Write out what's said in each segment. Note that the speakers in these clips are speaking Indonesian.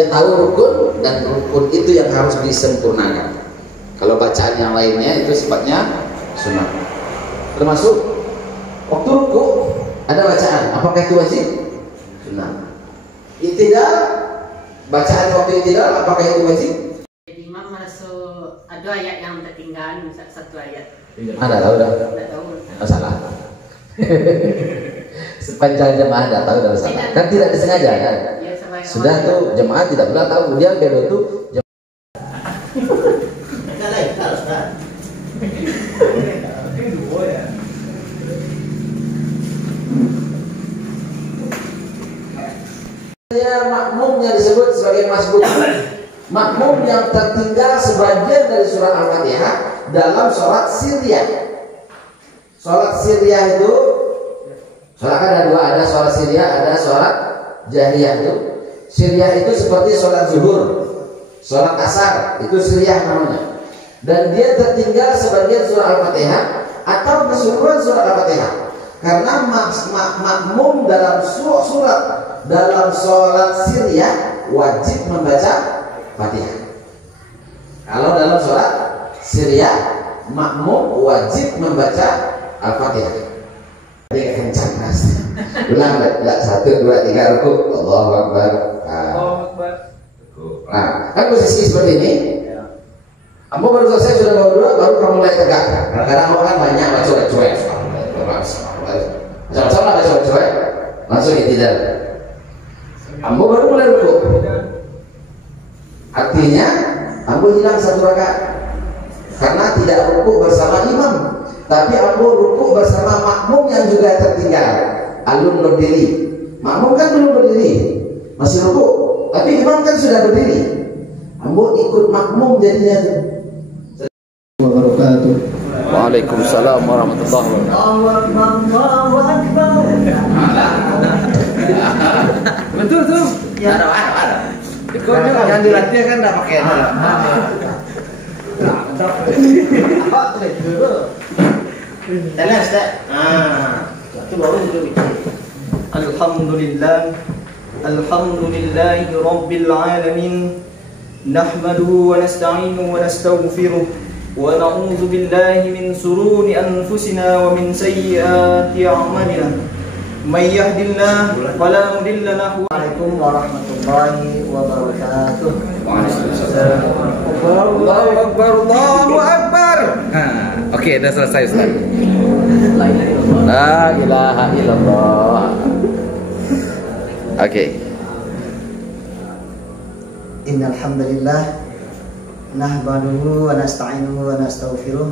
Dia tahu rukun dan rukun itu yang harus disempurnakan. Kalau bacaan yang lainnya itu sifatnya sunnah. Termasuk waktu ruku ada bacaan, apakah itu wajib? Sunnah. I'tidal, bacaan waktu i'tidal apakah itu wajib? Imam masuk ada ayat yang tertinggal, satu ayat. Ada tahu dah. Tidak tahu. Masalah. Sepanjang jemaah tidak tahu dah masalah. Kan tidak disengaja kan? Ya, Sudah tuh jemaah tidak pernah tahu dia gaduh tuh. Makmum yang disebut sebagai masbuk, makmum yang tertinggal sebagian dari surah Al-Fatihah dalam sholat sirriyah. Sholat sirriyah itu sholat kan ada dua, ada sholat sirriyah, ada sholat jahriyah. Itu sirriyah itu seperti sholat zuhur, sholat asar, itu sirriyah namanya. Dan dia tertinggal sebagian surah Al-Fatihah atau keseluruhan surah Al-Fatihah. Karena makmum dalam surat dalam sholat sirriyah wajib membaca Fatihah. Kalau dalam sholat sirriyah makmum wajib membaca Al-Fatihah. Jadi kencang mas. Ulang enggak? 1, 2, 3 rukuk. Allahu Akbar. Nah, kan posisi seperti ini. Kamu baru selesai sudah bawa dua, baru kamu mulai tegak. Kadang-kadang orang banyak baca cuek. Sama-sama baca cuek, langsung tidak. Ambo baru mulai rukuk. Artinya ambo hilang 1 rakaat karena tidak rukuk bersama imam, tapi ambo rukuk bersama makmum yang juga tertinggal. Alun berdiri, makmum kan belum berdiri, masih rukuk, tapi imam kan sudah berdiri. Ambo ikut makmum jadinya. Waalaikumsalam warahmatullahi wabarakatuh. Betul tuh. Ya ada. Yang dilatih kan enggak pakai Alhamdulillahi Rabbil Alamin. Nahmaduhu wa nasta'inuhu wa nastaghfiruh wa na'udzu billahi min sururi anfusina wa min sayyiati a'malina. May yahdihillahu fala mudilla lahu. Assalamualaikum warahmatullahi wabarakatuh. Waalaikumsalam. Allahu Akbar, Allahu Akbar. Oke, udah selesai Ustaz. La ilaha illallah. Oke. Innal hamdalillah nahmaduhu wa nasta'inuhu wa nastaghfiruh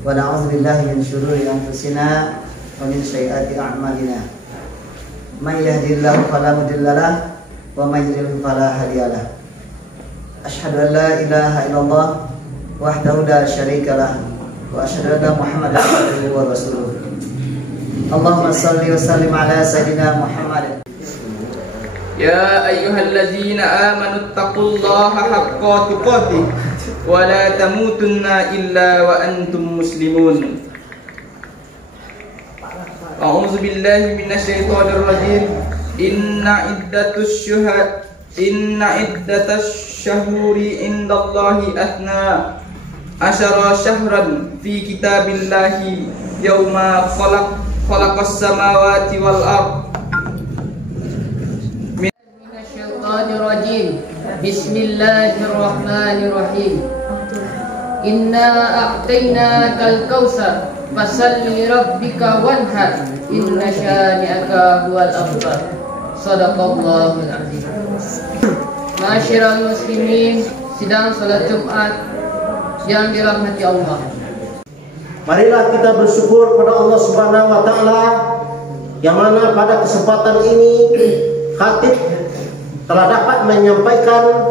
wa na'udzu billahi min shururi anfusina wa min sayyiati a'malina. May yahdihillahu fala mudilla lahu wa may yudlil fala hadiya lahu. Asyhadu an la ilaha illallah wahdahu la syarika lahu wa asyhadu anna Muhammadan abduhu wa rasuluh. Allahumma shalli wa sallim ala sayyidina Muhammad. Ya ayyuhalladzina amanu taqullaha haqqa tuqatih wa la tamutunna illa wa antum muslimun. A'udzu billahi minasy syaithanir rajim. Inna iddatash syuhuri indallahi athna asyara syahran fi kitabillahi yauma khalaqas samawati wal ardh. Bismillahirrahmanirrahim. Inna a'tainakal kautsar fasalli rabbika wanhar inna syani'aka huwal abtar. Shadaqallahul azim. Ma'asyiral muslimin, sidang salat Jumat yang dirahmati Allah. Marilah kita bersyukur pada Allah Subhanahu wa taala yang mana pada kesempatan ini khatib telah dapat menyampaikan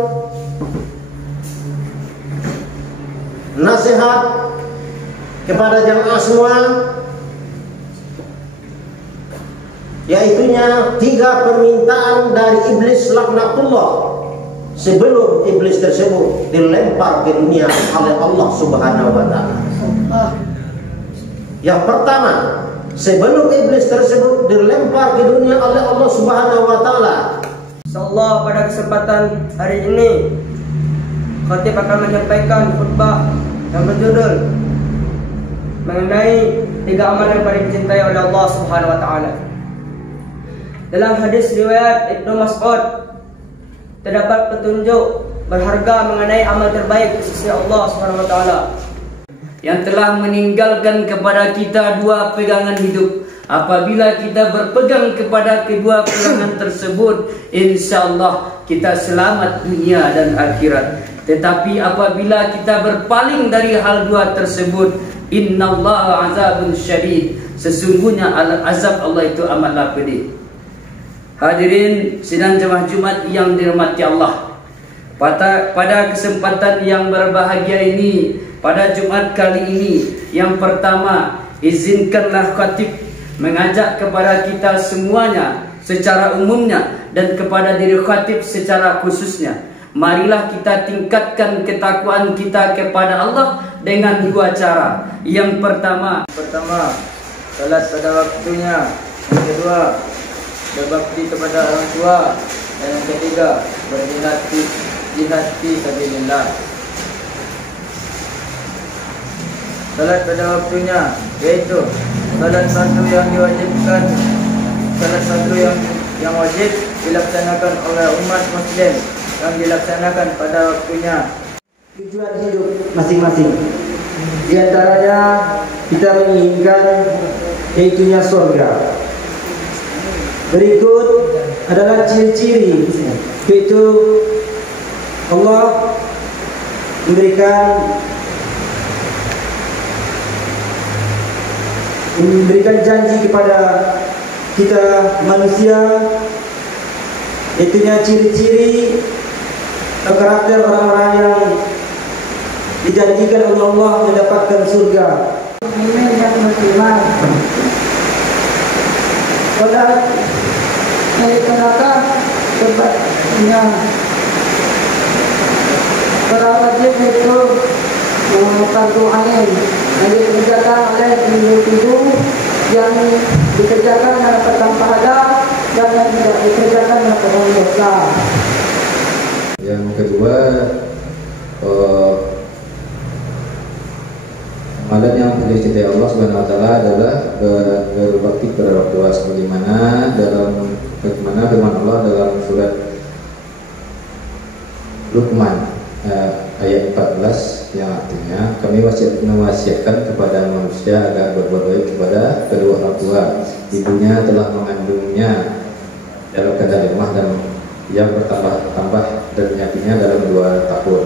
nasihat kepada jamaah semua, yaitunya 3 permintaan dari iblis laknatullah sebelum iblis tersebut dilempar ke dunia oleh Allah Subhanahu wa taala. Yang pertama, sebelum iblis tersebut dilempar ke dunia oleh Allah Subhanahu wa taala, InsyaAllah pada kesempatan hari ini khatib akan menyampaikan khutbah yang berjudul mengenai 3 amalan yang paling dicintai oleh Allah Subhanahu wa taala. Dalam hadis riwayat Ibnu Mas'ud terdapat petunjuk berharga mengenai amal terbaik di sisi Allah Subhanahu wa taala yang telah meninggalkan kepada kita 2 pegangan hidup. Apabila kita berpegang kepada kedua pegangan tersebut, insyaallah kita selamat dunia dan akhirat. Tetapi apabila kita berpaling dari hal 2 tersebut, innallaha azabun syadid, sesungguhnya azab Allah itu amatlah pedih. Hadirin sidang jemaah Jumat yang dirahmati Allah, pada kesempatan yang berbahagia ini, pada Jumat kali ini, yang pertama, izinkanlah khatib mengajak kepada kita semuanya secara umumnya dan kepada diri khatib secara khususnya. Marilah kita tingkatkan ketakwaan kita kepada Allah dengan 2 cara. Yang pertama, salat pada waktunya. Yang kedua, berbakti kepada orang tua. Dan yang ketiga, berjihad fi sabilillah. Salat pada waktunya, yaitu salat fardu yang diwajibkan, salat fardu yang wajib dilaksanakan oleh umat muslim, yang dilaksanakan pada waktunya. Tujuan hidup masing-masing, di antaranya kita menginginkan yaitunya surga. Berikut adalah ciri-ciri, yaitu Allah memberikan janji kepada kita manusia, yaitunya ciri-ciri karakter orang-orang yang dijanjikan oleh Allah mendapatkan surga. Mukmin yang beriman, salat melaksanakan sebabnya para wajib itu fardu ain yang dikerjakan oleh individu, yang dikerjakan dapat tanpa pahala dan yang tidak dikerjakan dapat dosa. Yang kedua, amalan yang dicintai Allah Subhanahu wa taala adalah berbakti kepada orang tua, sebagaimana firman Allah dalam surat Luqman ayat 14 yang artinya, kami mewasiatkan kepada manusia agar berbuat baik kepada kedua orang tua. Ibunya telah mengandungnya dalam keadaan lemah dan yang bertambah dan menyakitinya dalam 2 tahun.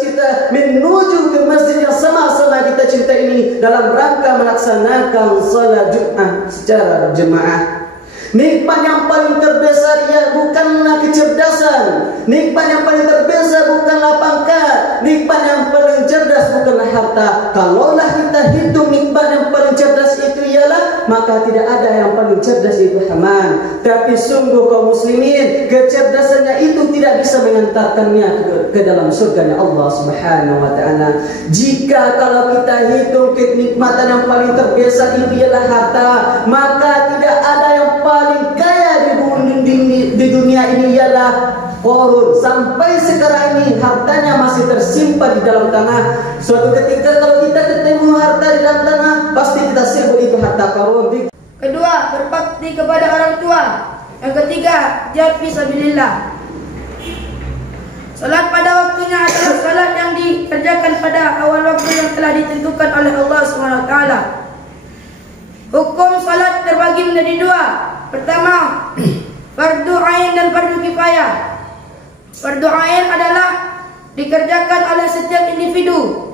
Kita menuju ke masjid yang sama-sama kita cinta ini dalam rangka melaksanakan salat Jumat secara berjemaah. Nikmat yang paling terbesar ya bukanlah kecerdasan, nikmat yang paling terbesar bukanlah pangkat, nikmat yang paling cerdas bukanlah harta. Kalaulah kita hitung nikmat yang paling cerdas itu ialah, maka tidak ada yang paling cerdas itu Haman. Tapi sungguh kaum muslimin, kecerdasannya itu tidak bisa mengantarkannya ke dalam surganya Allah Subhanahu wa taala. Jika kalau kita hitung kenikmatan yang paling terbesar itu ialah harta, maka tidak ada yang paling kaya di dunia ini ialah Qarun. Sampai sekarang ini hartanya masih tersimpan di dalam tanah. Suatu ketika kalau kita ketemu harta di dalam tanah, pasti kita sebut itu harta Qarun. Kedua, berbakti kepada orang tua. Yang ketiga, jihad fi sabilillah. Salat pada waktunya adalah salat yang dikerjakan pada awal waktu yang telah ditentukan oleh Allah SWT. Hukum salat terbagi menjadi 2. Pertama, fardu ain dan fardu kifayah. Fardu ain adalah dikerjakan oleh setiap individu,